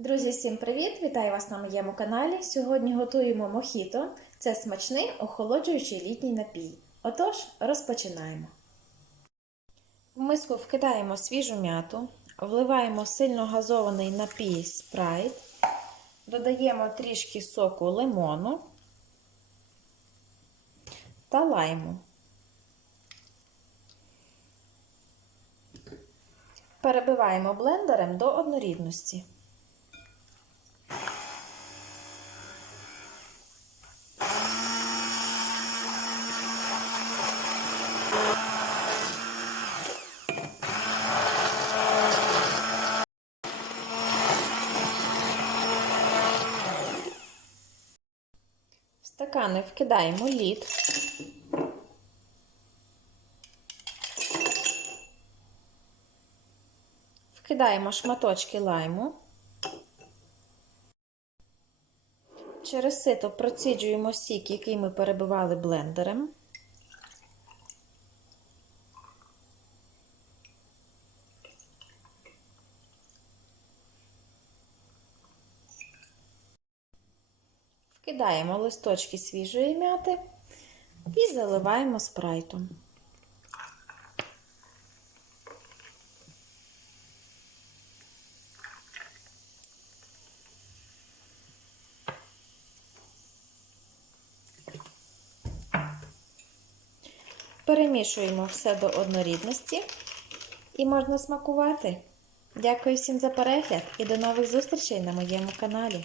Друзі, всім привіт! Вітаю вас на моєму каналі. Сьогодні готуємо мохіто. Це смачний охолоджуючий літній напій. Отож, розпочинаємо. В миску вкидаємо свіжу м'яту, вливаємо сильно газований напій спрайт, додаємо трішки соку лимону та лайму. Перебиваємо блендером до однорідності. Стакани вкидаємо лід. Вкидаємо шматочки лайму. Через сито проціджуємо сік, який ми перебивали блендером. Вкидаємо листочки свіжої м'яти і заливаємо спрайтом. Перемішуємо все до однорідності і можна смакувати. Дякую всім за перегляд і до нових зустрічей на моєму каналі.